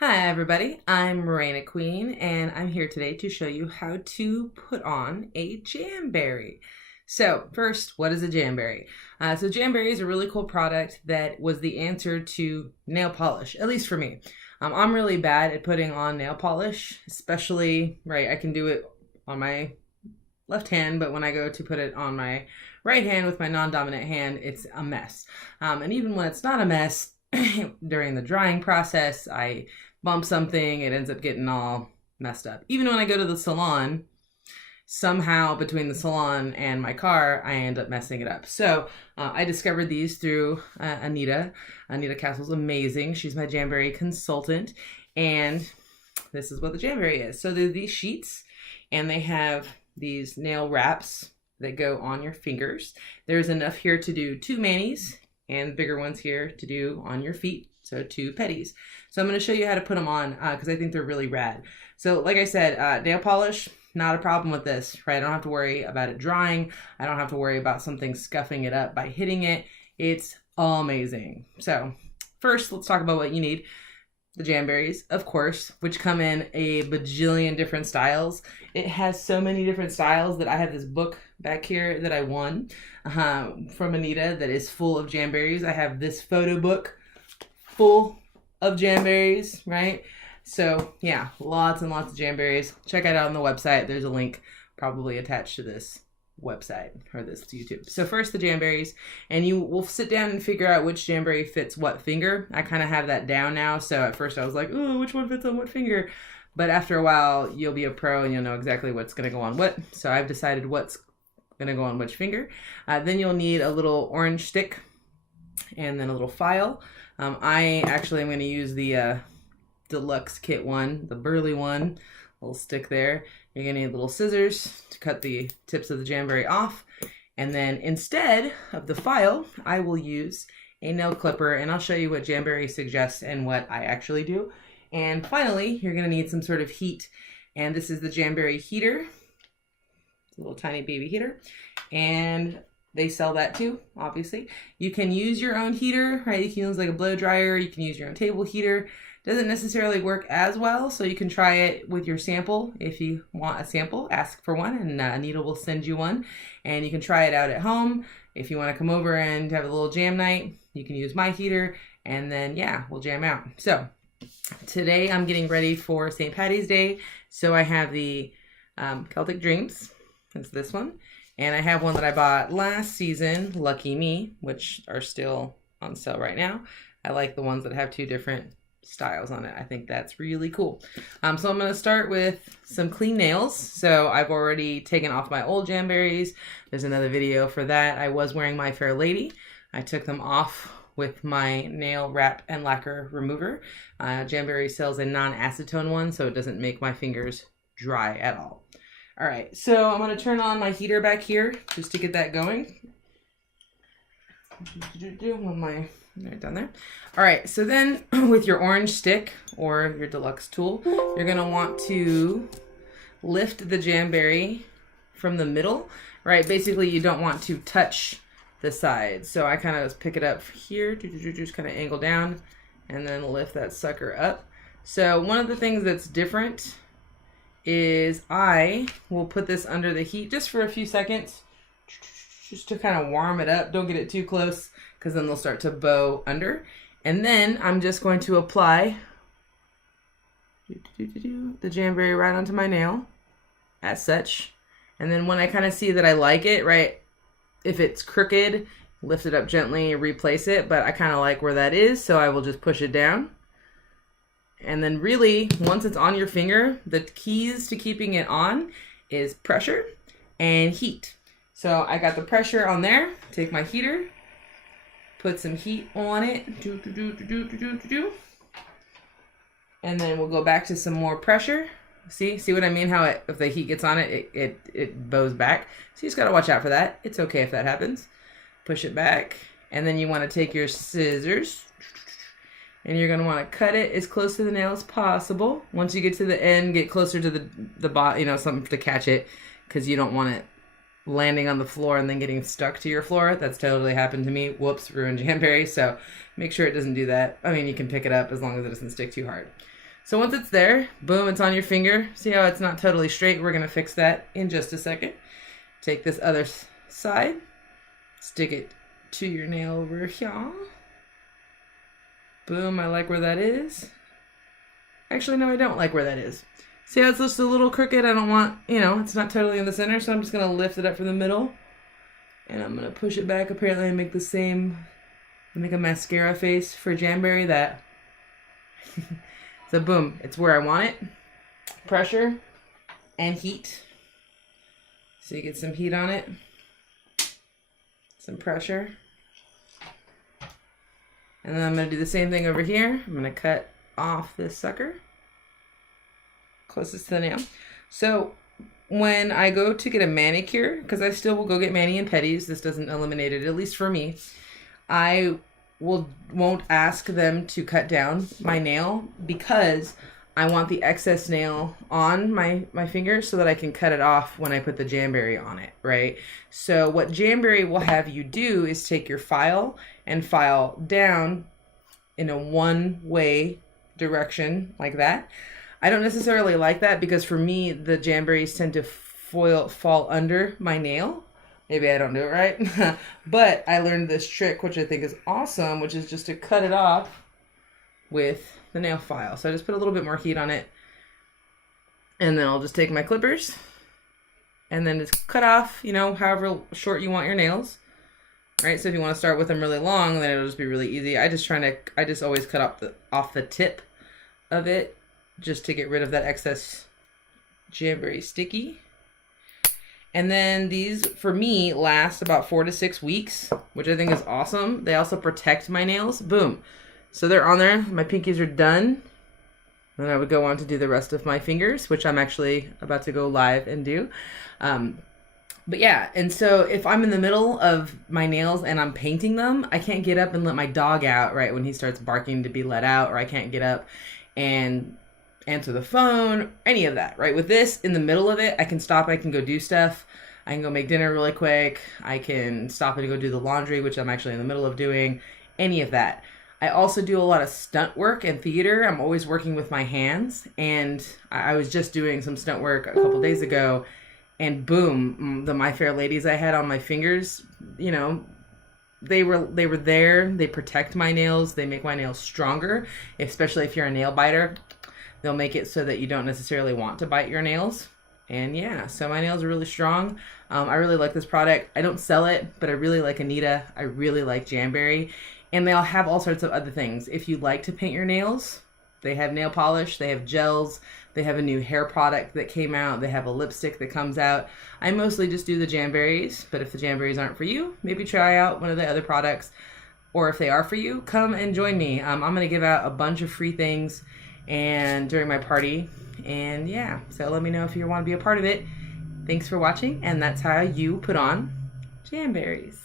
Hi everybody, I'm Reyna Queen and I'm here today to show you how to put on a jamberry. So first, what is a jamberry? So jamberry is a really cool product that was the answer to nail polish, at least for me. I'm really bad at putting on nail polish, especially, right, I can do it on my left hand, but when I go to put it on my right hand with my non-dominant hand, it's a mess. And even when it's not a mess, during the drying process, I bump something, it ends up getting all messed up. Even when I go to the salon, somehow between the salon and my car, I end up messing it up. So I discovered these through Anita. Anita Castle's amazing. She's my jamberry consultant. And this is what the jamberry is. So they're these sheets, and they have these nail wraps that go on your fingers. There's enough here to do 2 manis, and bigger ones here to do on your feet, so 2 petties. So I'm going to show you how to put them on because I think they're really rad. So like I said, nail polish, not a problem with this, right? I don't have to worry about it drying. I don't have to worry about something scuffing it up by hitting it. It's amazing. So first, let's talk about what you need. The jamberries, of course, which come in a bajillion different styles. It has so many different styles that I have this book back here that I won from Anita that is full of jamberries. I have this photo book full of jamberries, right? So yeah, lots and lots of jamberries. Check it out on the website. There's a link probably attached to this website or this YouTube. So first the jamberries, and you will sit down and figure out which jamberry fits what finger. I kind of have that down now. So at first I was like, oh, which one fits on what finger? But after a while, you'll be a pro and you'll know exactly what's going to go on what. So I've decided what's going to go on which finger. Then you'll need a little orange stick and then a little file. I actually am going to use the deluxe kit one, the burly one, little stick there. You're going to need little scissors to cut the tips of the jamberry off. And then instead of the file, I will use a nail clipper, and I'll show you what Jamberry suggests and what I actually do. And finally, you're going to need some sort of heat. And this is the Jamberry heater. It's a little tiny baby heater. And they sell that too, obviously. You can use your own heater, right? You can use like a blow dryer. You can use your own table heater. Doesn't necessarily work as well, so you can try it with your sample. If you want a sample, ask for one, and Anita will send you one. And you can try it out at home. If you want to come over and have a little jam night, you can use my heater, and then, yeah, we'll jam out. So today I'm getting ready for St. Patty's Day, so I have the Celtic Dreams. That's this one. And I have one that I bought last season, Lucky Me, which are still on sale right now. I like the ones that have 2 different styles on it. I think that's really cool. So I'm going to start with some clean nails. So I've already taken off my old jamberries. There's another video for that. I was wearing My Fair Lady. I took them off with my nail wrap and lacquer remover. Jamberry sells a non-acetone one, so it doesn't make my fingers dry at all. All right, so I'm going to turn on my heater back here just to get that going. Right down there. All right, so then with your orange stick or your deluxe tool, you're going to want to lift the jamberry from the middle, right? Basically, you don't want to touch the sides. So I kind of just pick it up here, just kind of angle down, and then lift that sucker up. So one of the things that's different is I will put this under the heat just for a few seconds, just to kind of warm it up. Don't get it too close, because then they'll start to bow under. And then I'm just going to apply the jamberry right onto my nail, as such. And then when I kind of see that I like it, right, if it's crooked, lift it up gently, replace it. But I kind of like where that is, so I will just push it down. And then really, once it's on your finger, the keys to keeping it on is pressure and heat. So I got the pressure on there. Take my heater, put some heat on it, and then we'll go back to some more pressure. See what I mean? How if the heat gets on it, it bows back. So you just gotta watch out for that. It's okay if that happens. Push it back, and then you want to take your scissors, and you're gonna want to cut it as close to the nail as possible. Once you get to the end, get closer to the bot, something to catch it, because you don't want it landing on the floor and then getting stuck to your floor. That's totally happened to me. Whoops, ruined jamberry. So make sure it doesn't do that. I mean, you can pick it up as long as it doesn't stick too hard. So once it's there, boom, it's on your finger. See how it's not totally straight? We're gonna fix that in just a second. Take this other side, stick it to your nail over here. Boom, I like where that is. Actually, no, I don't like where that is. See how it's just a little crooked? I don't want, it's not totally in the center, so I'm just gonna lift it up from the middle. And I'm gonna push it back. Apparently I make the same, make a mascara face for Jamberry that. So boom, it's where I want it. Pressure and heat. So you get some heat on it. Some pressure. And then I'm going to do the same thing over here. I'm going to cut off this sucker. Closest to the nail. So when I go to get a manicure, because I still will go get mani and pedis, this doesn't eliminate it, at least for me, I won't ask them to cut down my nail because I want the excess nail on my finger so that I can cut it off when I put the Jamberry on it, right? So what Jamberry will have you do is take your file and file down in a one-way direction like that. I don't necessarily like that because for me, the Jamberries tend to fall under my nail. Maybe I don't do it right, but I learned this trick, which I think is awesome, which is just to cut it off with the nail file. So I just put a little bit more heat on it, and then I'll just take my clippers and then just cut off, however short you want your nails, right? So if you want to start with them really long, then it'll just be really easy. I just always cut off the tip of it just to get rid of that excess Jamberry sticky. And then these, for me, last about 4 to 6 weeks, which I think is awesome. They also protect my nails. Boom. So they're on there. My pinkies are done. Then I would go on to do the rest of my fingers, which I'm actually about to go live and do. But yeah, and so if I'm in the middle of my nails and I'm painting them, I can't get up and let my dog out, right, when he starts barking to be let out, or I can't get up and answer the phone, any of that, right? With this, in the middle of it, I can stop, I can go do stuff. I can go make dinner really quick. I can stop and go do the laundry, which I'm actually in the middle of doing, any of that. I also do a lot of stunt work and theater. I'm always working with my hands, and I was just doing some stunt work a couple days ago, and boom, the My Fair Ladies I had on my fingers, they were there. They protect my nails. They make my nails stronger, especially if you're a nail biter. They'll make it so that you don't necessarily want to bite your nails. And yeah, so my nails are really strong. I really like this product. I don't sell it, but I really like Anita. I really like Jamberry. And they all have all sorts of other things. If you like to paint your nails, they have nail polish, they have gels, they have a new hair product that came out, they have a lipstick that comes out. I mostly just do the Jamberries, but if the Jamberries aren't for you, maybe try out one of the other products. Or if they are for you, come and join me. I'm going to give out a bunch of free things and during my party, and yeah, so let me know if you want to be a part of it. Thanks for watching, and that's how you put on Jamberries.